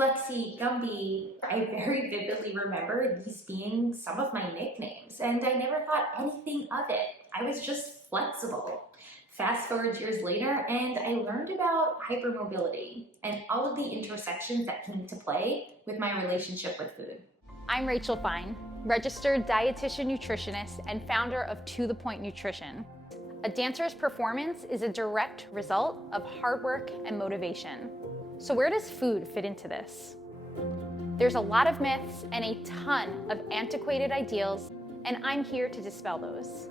Flexy, Gumby. I very vividly remember these being some of my nicknames, and I never thought anything of it. I was just flexible. Fast forward years later, and I learned about hypermobility and all of the intersections that came into play with my relationship with food. I'm Rachel Fine, registered dietitian nutritionist and founder of To The Point Nutrition. A dancer's performance is a direct result of hard work and motivation. So where does food fit into this? There's a lot of myths and a ton of antiquated ideals, and I'm here to dispel those.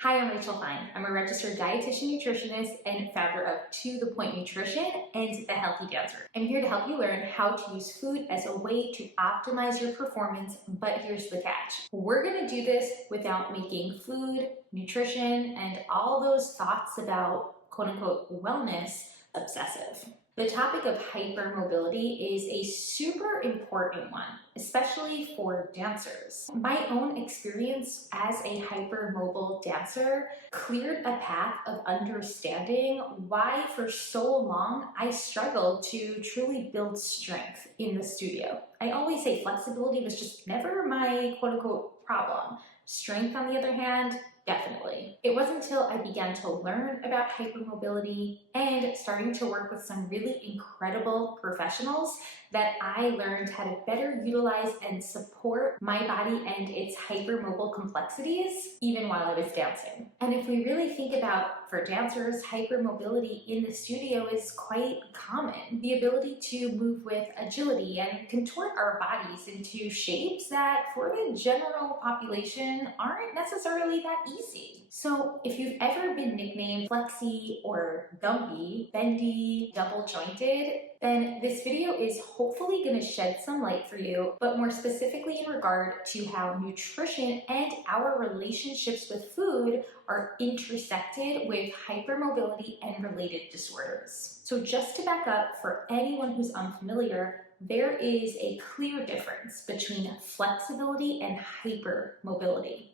Hi, I'm Rachel Fine. I'm a registered dietitian nutritionist and founder of To The Point Nutrition and The Healthy Dancer. I'm here to help you learn how to use food as a way to optimize your performance, but here's the catch. We're gonna do this without making food, nutrition, and all those thoughts about quote-unquote wellness obsessive. The topic of hypermobility is a super important one, especially for dancers. My own experience as a hypermobile dancer cleared a path of understanding why for so long I struggled to truly build strength in the studio. I always say flexibility was just never my quote-unquote problem. Strength, on the other hand, definitely. It wasn't until I began to learn about hypermobility and starting to work with some really incredible professionals that I learned how to better utilize and support my body and its hypermobile complexities even while I was dancing. And if we really think about, for dancers, hypermobility in the studio is quite common. The ability to move with agility and contort our bodies into shapes that for the general population aren't necessarily that easy. So if you've ever been nicknamed Flexy or Gumby, bendy, double jointed, then this video is hopefully going to shed some light for you, but more specifically in regard to how nutrition and our relationships with food are intersected with hypermobility and related disorders. So just to back up, for anyone who's unfamiliar, there is a clear difference between flexibility and hypermobility.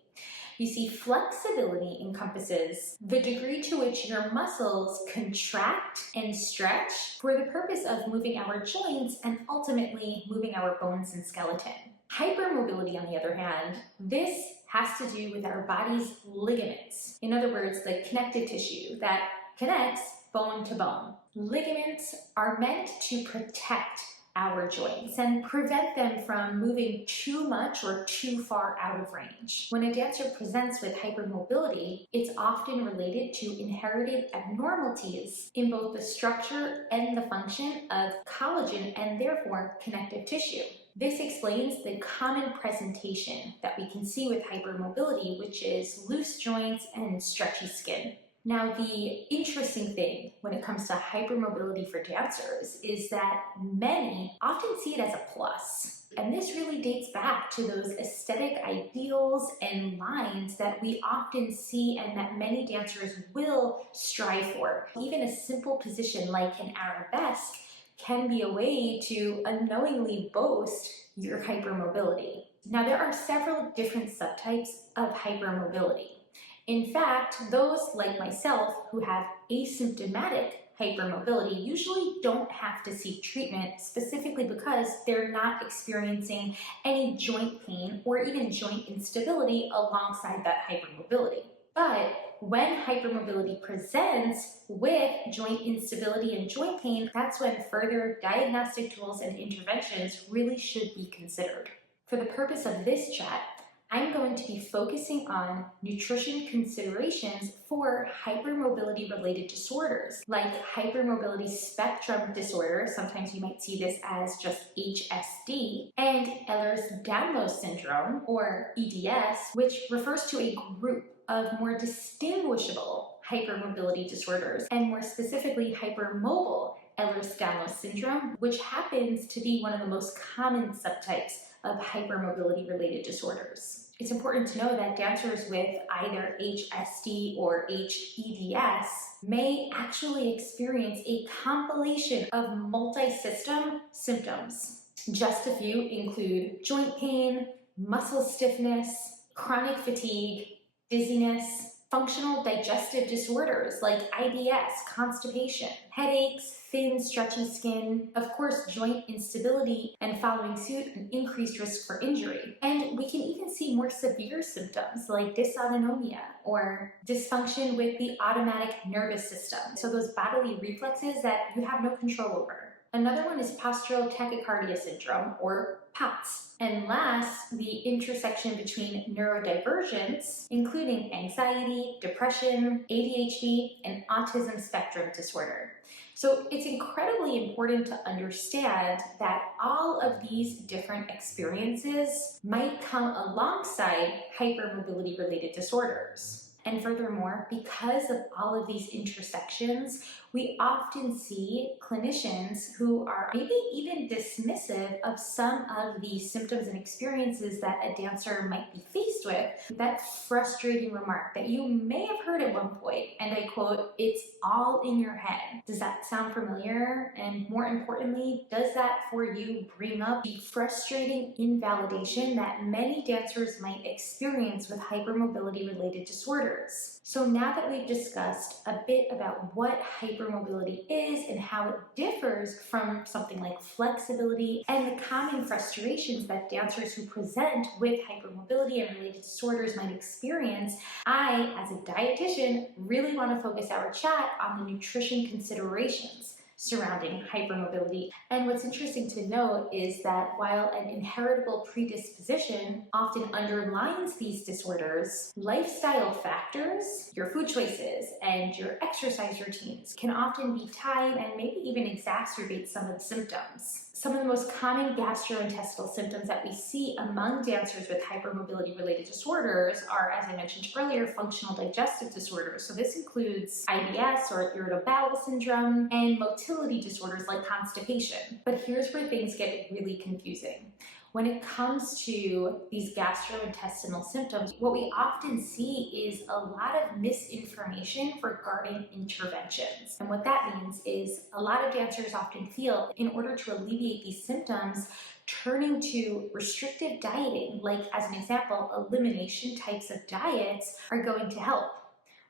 You see, flexibility encompasses the degree to which your muscles contract and stretch for the purpose of moving our joints and ultimately moving our bones and skeleton. Hypermobility, on the other hand, this has to do with our body's ligaments. In other words, the connective tissue that connects bone to bone. Ligaments are meant to protect our joints and prevent them from moving too much or too far out of range. When a dancer presents with hypermobility, it's often related to inherited abnormalities in both the structure and the function of collagen and therefore connective tissue. This explains the common presentation that we can see with hypermobility, which is loose joints and stretchy skin. Now, the interesting thing when it comes to hypermobility for dancers is that many often see it as a plus. And this really dates back to those aesthetic ideals and lines that we often see and that many dancers will strive for. Even a simple position like an arabesque can be a way to unknowingly boast your hypermobility. Now, there are several different subtypes of hypermobility. In fact, those like myself who have asymptomatic hypermobility usually don't have to seek treatment, specifically because they're not experiencing any joint pain or even joint instability alongside that hypermobility. But when hypermobility presents with joint instability and joint pain, that's when further diagnostic tools and interventions really should be considered. For the purpose of this chat, I'm going to be focusing on nutrition considerations for hypermobility related disorders like hypermobility spectrum disorder, sometimes you might see this as just HSD, and Ehlers-Danlos syndrome, or EDS, which refers to a group of more distinguishable hypermobility disorders, and more specifically hypermobile Ehlers-Danlos syndrome, which happens to be one of the most common subtypes of hypermobility related disorders. It's important to know that dancers with either HSD or HEDS may actually experience a compilation of multi-system symptoms. Just a few include joint pain, muscle stiffness, chronic fatigue, dizziness, Functional digestive disorders like IBS, constipation, headaches, thin, stretchy skin, of course, joint instability, and following suit, an increased risk for injury. And we can even see more severe symptoms like dysautonomia or dysfunction with the automatic nervous system. So those bodily reflexes that you have no control over. Another one is postural tachycardia syndrome, or POTS. And last, the intersection between neurodivergence, including anxiety, depression, ADHD, and autism spectrum disorder. So it's incredibly important to understand that all of these different experiences might come alongside hypermobility related disorders. And furthermore, because of all of these intersections, we often see clinicians who are maybe even dismissive of some of the symptoms and experiences that a dancer might be faced with. That frustrating remark that you may have heard at one point, and I quote, "It's all in your head." Does that sound familiar? And more importantly, does that for you bring up the frustrating invalidation that many dancers might experience with hypermobility related disorders? So now that we've discussed a bit about what hypermobility is and how it differs from something like flexibility and the common frustrations that dancers who present with hypermobility and related disorders might experience, I, as a dietitian, really want to focus our chat on the nutrition considerations surrounding hypermobility. And what's interesting to note is that while an inheritable predisposition often underlines these disorders, lifestyle factors, your food choices, and your exercise routines can often be tied and maybe even exacerbate some of the symptoms. Some of the most common gastrointestinal symptoms that we see among dancers with hypermobility related disorders are, as I mentioned earlier, functional digestive disorders. So this includes IBS or irritable bowel syndrome and motility disorders like constipation. But here's where things get really confusing. When it comes to these gastrointestinal symptoms, what we often see is a lot of misinformation regarding interventions. And what that means is a lot of dancers often feel in order to alleviate these symptoms, turning to restrictive dieting, like as an example, elimination types of diets, are going to help.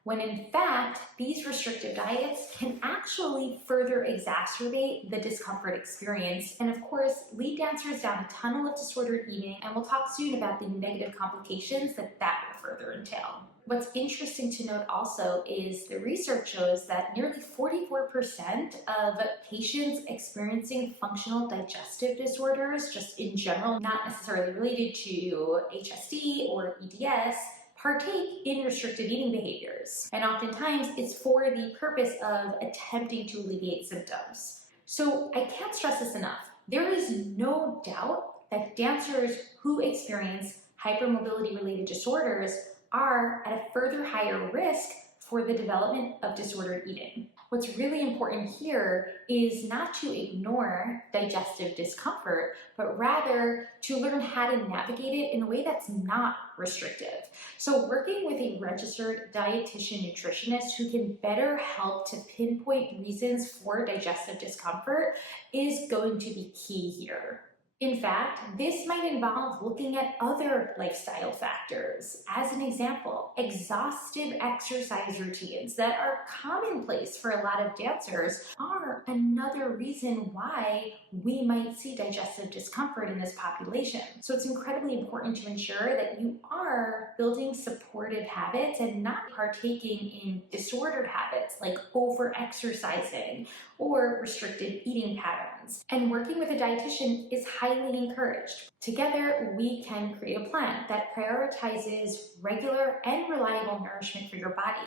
When in fact, these restrictive diets can actually further exacerbate the discomfort experience and of course lead dancers down a tunnel of disordered eating, and we'll talk soon about the negative complications that will further entail. What's interesting to note also is the research shows that nearly 44% of patients experiencing functional digestive disorders, just in general, not necessarily related to HSD or EDS, partake in restrictive eating behaviors. And oftentimes it's for the purpose of attempting to alleviate symptoms. So I can't stress this enough. There is no doubt that dancers who experience hypermobility related disorders are at a further higher risk for the development of disordered eating. What's really important here is not to ignore digestive discomfort, but rather to learn how to navigate it in a way that's not restrictive. So working with a registered dietitian nutritionist who can better help to pinpoint reasons for digestive discomfort is going to be key here. In fact, this might involve looking at other lifestyle factors. As an example, exhaustive exercise routines that are commonplace for a lot of dancers are another reason why we might see digestive discomfort in this population. So it's incredibly important to ensure that you are building supportive habits and not partaking in disordered habits like over-exercising or restrictive eating patterns. And working with a dietitian is highly encouraged. Together, we can create a plan that prioritizes regular and reliable nourishment for your body.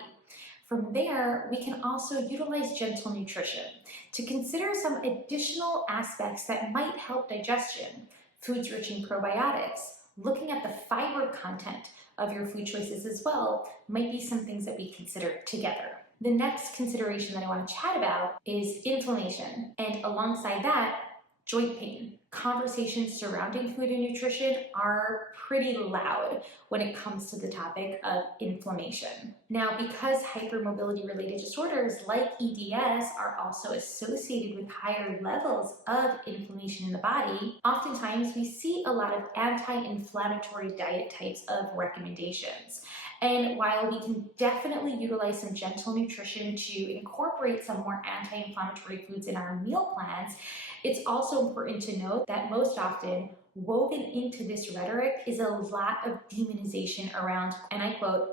From there, we can also utilize gentle nutrition to consider some additional aspects that might help digestion. Foods rich in probiotics, looking at the fiber content of your food choices as well might be some things that we consider together. The next consideration that I want to chat about is inflammation, and alongside that, joint pain. Conversations surrounding food and nutrition are pretty loud when it comes to the topic of inflammation. Now, because hypermobility related disorders like EDS are also associated with higher levels of inflammation in the body, oftentimes we see a lot of anti-inflammatory diet types of recommendations. And while we can definitely utilize some gentle nutrition to incorporate some more anti-inflammatory foods in our meal plans, it's also important to note that most often woven into this rhetoric is a lot of demonization around, and I quote,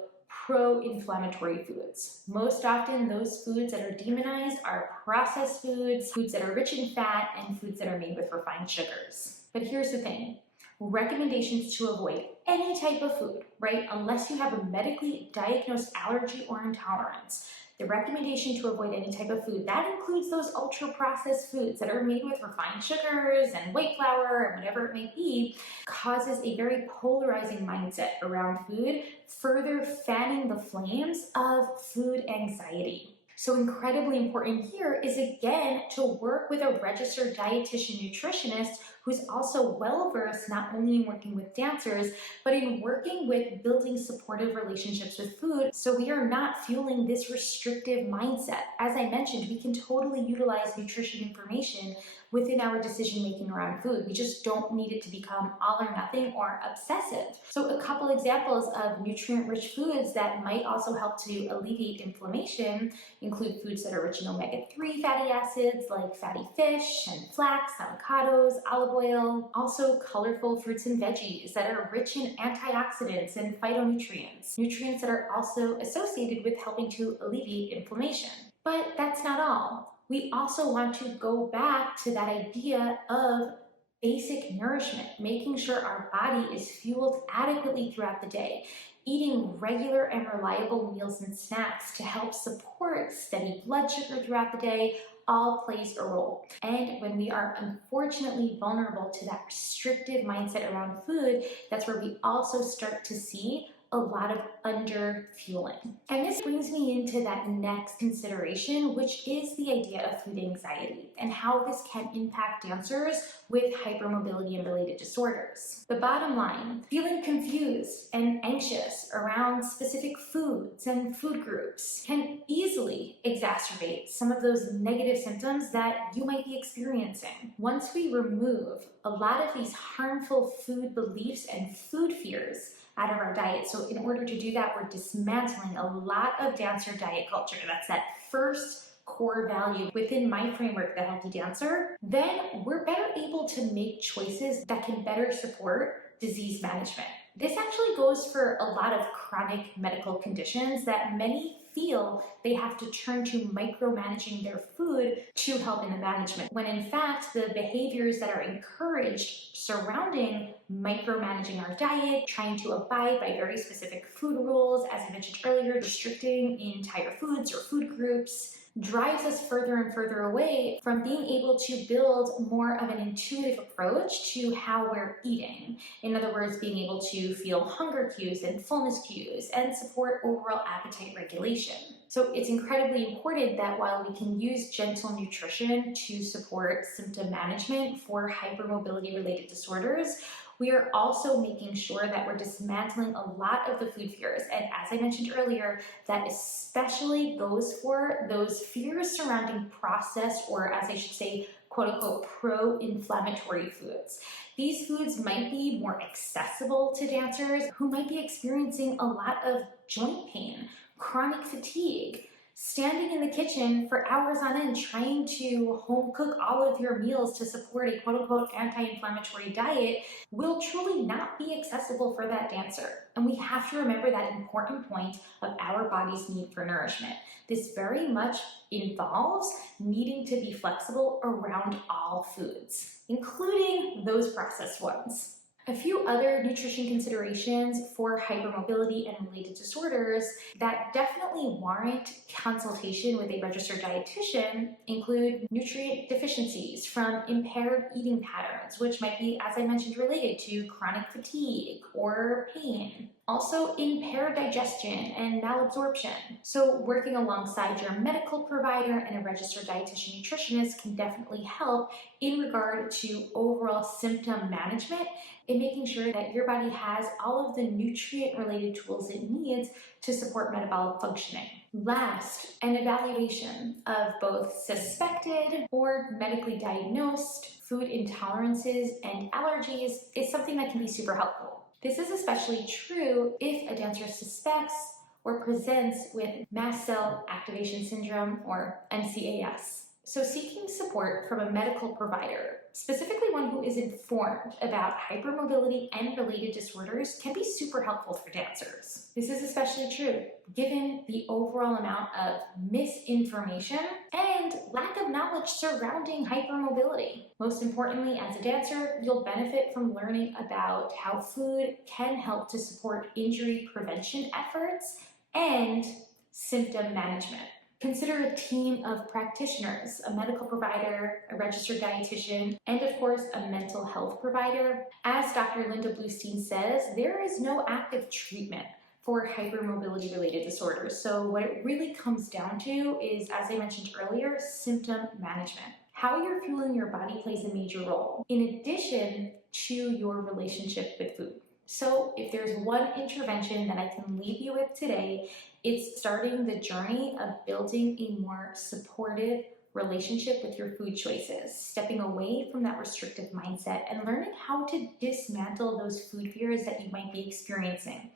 pro-inflammatory foods. Most often those foods that are demonized are processed foods, foods that are rich in fat, and foods that are made with refined sugars. But here's the thing. Recommendations to avoid any type of food, right? Unless you have a medically diagnosed allergy or intolerance. The recommendation to avoid any type of food, that includes those ultra-processed foods that are made with refined sugars and white flour and whatever it may be, causes a very polarizing mindset around food, further fanning the flames of food anxiety. So incredibly important here is, again, to work with a registered dietitian nutritionist who's also well-versed not only in working with dancers, but in working with building supportive relationships with food, so we are not fueling this restrictive mindset. As I mentioned, we can totally utilize nutrition information within our decision-making around food. We just don't need it to become all or nothing or obsessive. So a couple examples of nutrient-rich foods that might also help to alleviate inflammation include foods that are rich in omega-3 fatty acids like fatty fish and flax, avocados, olive oil. Also colorful fruits and veggies that are rich in antioxidants and phytonutrients, nutrients that are also associated with helping to alleviate inflammation. But that's not all. We also want to go back to that idea of basic nourishment, making sure our body is fueled adequately throughout the day. Eating regular and reliable meals and snacks to help support steady blood sugar throughout the day all plays a role. And when we are unfortunately vulnerable to that restrictive mindset around food, that's where we also start to see a lot of under fueling. And this brings me into that next consideration, which is the idea of food anxiety and how this can impact dancers with hypermobility and related disorders. The bottom line, feeling confused and anxious around specific foods and food groups can easily exacerbate some of those negative symptoms that you might be experiencing. Once we remove a lot of these harmful food beliefs and food fears out of our diet. So in order to do that, we're dismantling a lot of dancer diet culture. That's that first core value within my framework, the healthy dancer. Then we're better able to make choices that can better support disease management. This actually goes for a lot of chronic medical conditions that many feel they have to turn to micromanaging their food to help in the management, when in fact the behaviors that are encouraged surrounding micromanaging our diet, trying to abide by very specific food rules, as I mentioned earlier, restricting entire foods or food groups, drives us further and further away from being able to build more of an intuitive approach to how we're eating. In other words, being able to feel hunger cues and fullness cues and support overall appetite regulation. So it's incredibly important that while we can use gentle nutrition to support symptom management for hypermobility related disorders, we are also making sure that we're dismantling a lot of the food fears. And as I mentioned earlier, that especially goes for those fears surrounding processed, or as I should say, quote unquote, pro-inflammatory foods. These foods might be more accessible to dancers who might be experiencing a lot of joint pain, chronic fatigue, standing in the kitchen for hours on end trying to home cook all of your meals to support a quote-unquote anti-inflammatory diet will truly not be accessible for that dancer. And we have to remember that important point of our body's need for nourishment. This very much involves needing to be flexible around all foods, including those processed ones. A few other nutrition considerations for hypermobility and related disorders that definitely warrant consultation with a registered dietitian include nutrient deficiencies from impaired eating patterns, which might be, as I mentioned, related to chronic fatigue or pain. Also, impaired digestion and malabsorption. So working alongside your medical provider and a registered dietitian nutritionist can definitely help in regard to overall symptom management and making sure that your body has all of the nutrient-related tools it needs to support metabolic functioning. Last, an evaluation of both suspected or medically diagnosed food intolerances and allergies is something that can be super helpful. This is especially true if a dancer suspects or presents with mast cell activation syndrome, or MCAS. So seeking support from a medical provider, specifically one who is informed about hypermobility and related disorders, can be super helpful for dancers. This is especially true given the overall amount of misinformation and lack of knowledge surrounding hypermobility. Most importantly, as a dancer, you'll benefit from learning about how food can help to support injury prevention efforts and symptom management. Consider a team of practitioners, a medical provider, a registered dietitian, and of course, a mental health provider. As Dr. Linda Bluestein says, there is no active treatment for hypermobility related disorders. So what it really comes down to is, as I mentioned earlier, symptom management. How you're fueling your body plays a major role, in addition to your relationship with food. So if there's one intervention that I can leave you with today, it's starting the journey of building a more supportive relationship with your food choices, stepping away from that restrictive mindset and learning how to dismantle those food fears that you might be experiencing.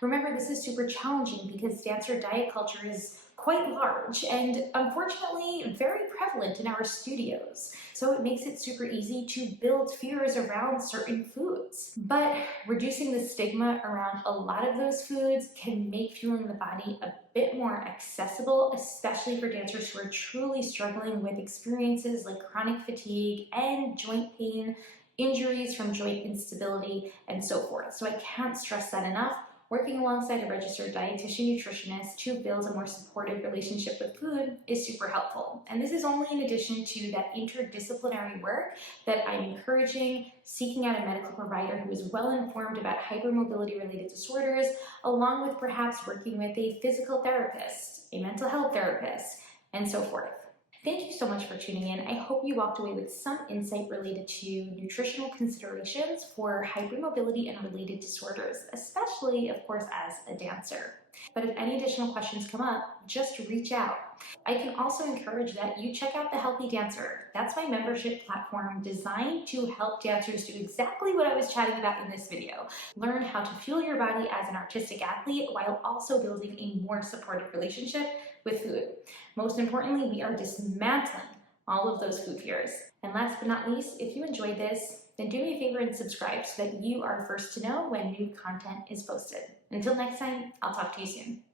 Remember, this is super challenging because dancer diet culture is quite large and unfortunately very prevalent in our studios. So it makes it super easy to build fears around certain foods. But reducing the stigma around a lot of those foods can make fueling the body a bit more accessible, especially for dancers who are truly struggling with experiences like chronic fatigue and joint pain, injuries from joint instability, and so forth. So I can't stress that enough. Working alongside a registered dietitian nutritionist to build a more supportive relationship with food is super helpful. And this is only in addition to that interdisciplinary work that I'm encouraging, seeking out a medical provider who is well informed about hypermobility related disorders, along with perhaps working with a physical therapist, a mental health therapist, and so forth. Thank you so much for tuning in. I hope you walked away with some insight related to nutritional considerations for hypermobility and related disorders, especially, of course, as a dancer. But if any additional questions come up, just reach out. I can also encourage that you check out The Healthy Dancer. That's my membership platform designed to help dancers do exactly what I was chatting about in this video. Learn how to fuel your body as an artistic athlete while also building a more supportive relationship with food. Most importantly, we are dismantling all of those food fears. And last but not least, if you enjoyed this, then do me a favor and subscribe so that you are first to know when new content is posted. Until next time, I'll talk to you soon.